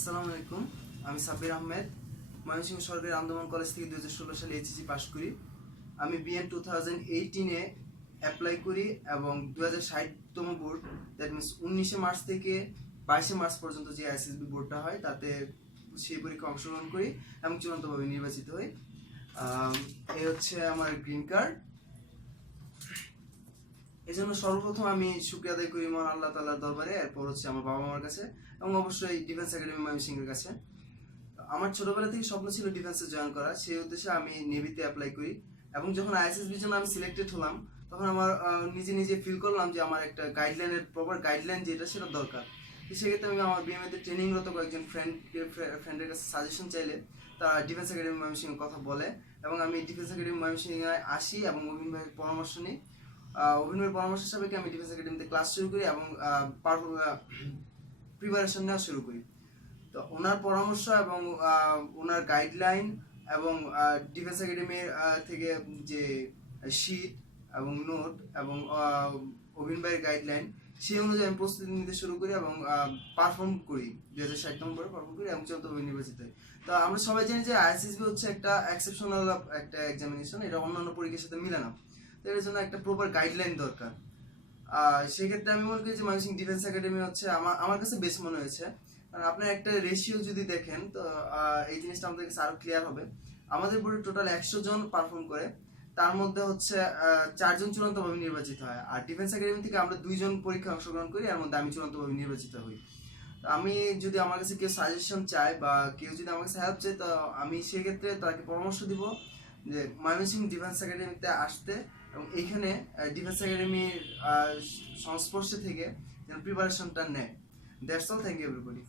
আসসালামু আলাইকুম। আমি সাব্বির আহমেদ ময়মনসিংহ সরকারি আন্দোলন কলেজ থেকে 2016 সালে এইচএসসি পাস করি। আমি বিএন 2018-এ অ্যাপ্লাই করি এবং 2060তম বোর্ড, দ্যাট মিনস 19শে মার্চ থেকে 22শে মার্চ পর্যন্ত যে আইএসএসবি বোর্ডটা হয় তাতে সেই পরীক্ষায় অংশগ্রহণ করি এবং চূড়ান্তভাবে নির্বাচিত হই। এই হচ্ছে আমার গ্রিন কার্ড। এই জন্য সর্বপ্রথম আমি শুকরিয়া আদায় করি মহান আল্লাহ তাআলার দরবারে, এরপর হচ্ছে আমার বাবা মার কাছে এবং অবশ্যই ডিফেন্স একাডেমি ময়মনসিংহের কাছে। আমার ছোটবেলা থেকে স্বপ্ন ছিল ডিফেন্সে জয়েন করা, সেই উদ্দেশ্যে আমি নেভিতে অ্যাপ্লাই করি এবং যখন আইএসএসবির জন্য আমি সিলেক্টেড হলাম তখন আমার নিজে নিজে ফিল করলাম যে আমার একটা গাইডলাইনের প্রপার গাইডলাইন যেটা সেটা দরকার। তো সেক্ষেত্রে আমি আমার বিএমএতে ট্রেনিংরত কয়েকজন ফ্রেন্ডের কাছে সাজেশন চাইলে তারা ডিফেন্স একাডেমি ময়মনসিংহের কথা বলে এবং আমি ডিফেন্স একাডেমি ময়মনসিংহে আসি এবং অভিন ভাইয়ের পরামর্শ নিই। অভিন ভাইয়ের পরামর্শ সাপেক্ষে আমি ডিফেন্স একাডেমিতে ক্লাস শুরু করি এবং প্রিপারেশন নেওয়া শুরু করি। তো ওনার পরামর্শ এবং ওনার গাইডলাইন এবং ডিফেন্স একাডেমির থেকে যে শীট এবং নোট এবং অভিন ভাইয়ের গাইডলাইন সেই অনুযায়ী আমি প্রস্তুতি নিতে শুরু করি এবং পারফর্ম করি 2060 নম্বরে পারফর্ম করি এবং 14 নির্বাচিত হই। তো আমরা সবাই জানি যে আইএসএসবি হচ্ছে একটা এক্সেপশনাল একটা এক্সামিনেশন, এটা অন্যান্য পরীক্ষার সাথে মিলে না। তো এর জন্য একটা প্রপার গাইডলাইন দরকার। সেক্ষেত্রে আমি মনে করি যে ময়মনসিংহ ডিফেন্স একাডেমি হচ্ছে আমার কাছে বেস্ট মনে হয়েছে। কারণ আপনার একটা রেশিও যদি দেখেন তো এই জিনিসটা আমাদের কাছে আরো ক্লিয়ার হবে। আমাদের বোর্ডে টোটাল 100 জন পারফর্ম করে, তার মধ্যে হচ্ছে 4 জন চূড়ান্তভাবে নির্বাচিত হয়। আর ডিফেন্স একাডেমি থেকে আমরা 2 জন পরীক্ষায় অংশগ্রহণ করি, এর মধ্যে আমি চূড়ান্তভাবে নির্বাচিত হই। তো আমি যদি আমার কাছে কেউ সাজেশন চায় বা কেউ যদি আমার কাছে হেল্প চায়, তো আমি সেক্ষেত্রে তাকে পরামর্শ দিব যে ময়মনসিংহ ডিফেন্স একাডেমিতে আসতে এবং এইখানে ডিফেন্স একাডেমির সংস্পর্শে থেকে যেন প্রিপারেশনটা নেয়। That's all, thank you everybody.